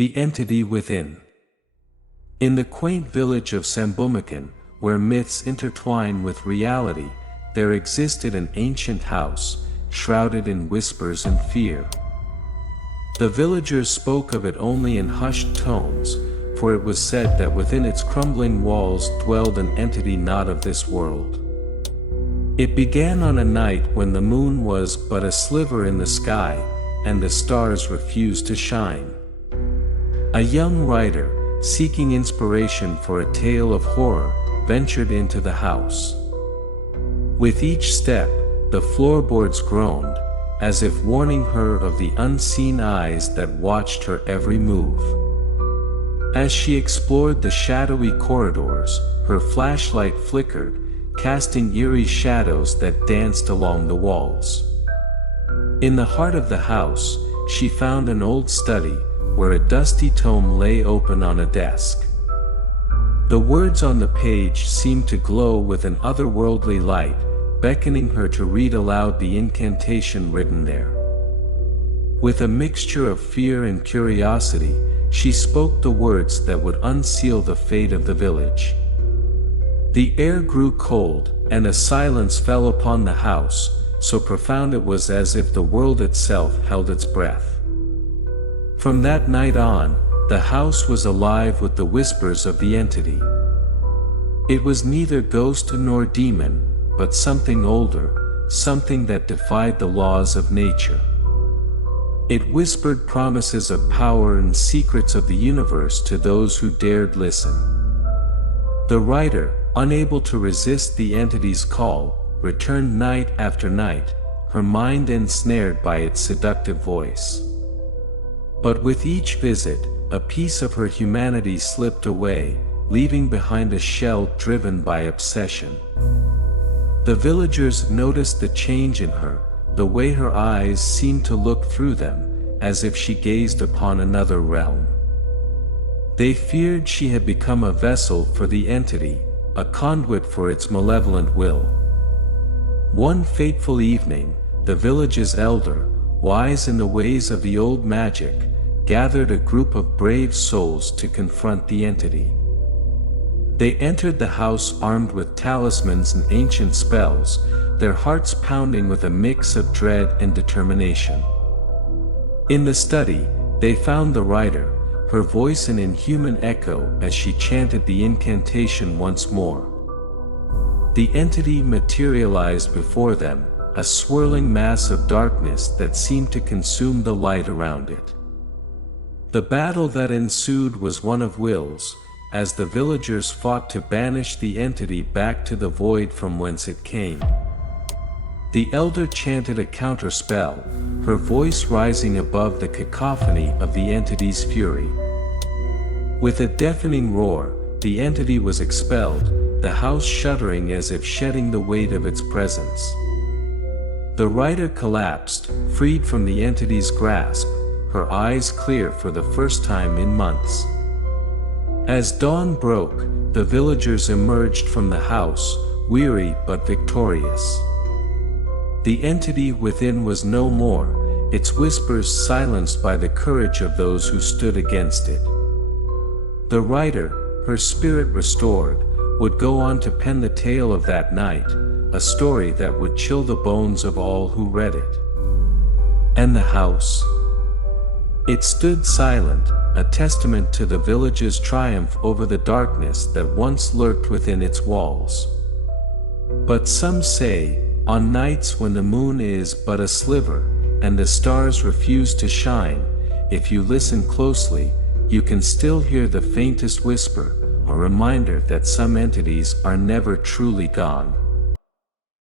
The entity within. In the quaint village of Sambumakan, where myths intertwine with reality, there existed an ancient house, shrouded in whispers and fear. The villagers spoke of it only in hushed tones, for it was said that within its crumbling walls dwelled an entity not of this world. It began on a night when the moon was but a sliver in the sky, and the stars refused to shine. A young writer, seeking inspiration for a tale of horror, ventured into the house. With each step, the floorboards groaned, as if warning her of the unseen eyes that watched her every move. As she explored the shadowy corridors, her flashlight flickered, casting eerie shadows that danced along the walls. In the heart of the house, she found an old study, where a dusty tome lay open on a desk. The words on the page seemed to glow with an otherworldly light, beckoning her to read aloud the incantation written there. With a mixture of fear and curiosity, she spoke the words that would unseal the fate of the village. The air grew cold, and a silence fell upon the house, so profound it was as if the world itself held its breath. From that night on, the house was alive with the whispers of the entity. It was neither ghost nor demon, but something older, something that defied the laws of nature. It whispered promises of power and secrets of the universe to those who dared listen. The writer, unable to resist the entity's call, returned night after night, her mind ensnared by its seductive voice. But with each visit, a piece of her humanity slipped away, leaving behind a shell driven by obsession. The villagers noticed the change in her, the way her eyes seemed to look through them, as if she gazed upon another realm. They feared she had become a vessel for the entity, a conduit for its malevolent will. One fateful evening, the village's elder, wise in the ways of the old magic, gathered a group of brave souls to confront the entity. They entered the house armed with talismans and ancient spells, their hearts pounding with a mix of dread and determination. In the study, they found the writer, her voice an inhuman echo as she chanted the incantation once more. The entity materialized before them, a swirling mass of darkness that seemed to consume the light around it. The battle that ensued was one of wills, as the villagers fought to banish the entity back to the void from whence it came. The elder chanted a counterspell, her voice rising above the cacophony of the entity's fury. With a deafening roar, the entity was expelled, the house shuddering as if shedding the weight of its presence. The writer collapsed, freed from the entity's grasp, her eyes clear for the first time in months. As dawn broke, the villagers emerged from the house, weary but victorious. The entity within was no more, its whispers silenced by the courage of those who stood against it. The writer, her spirit restored, would go on to pen the tale of that night, a story that would chill the bones of all who read it. And the house? It stood silent, a testament to the village's triumph over the darkness that once lurked within its walls. But some say, on nights when the moon is but a sliver, and the stars refuse to shine, if you listen closely, you can still hear the faintest whisper, a reminder that some entities are never truly gone.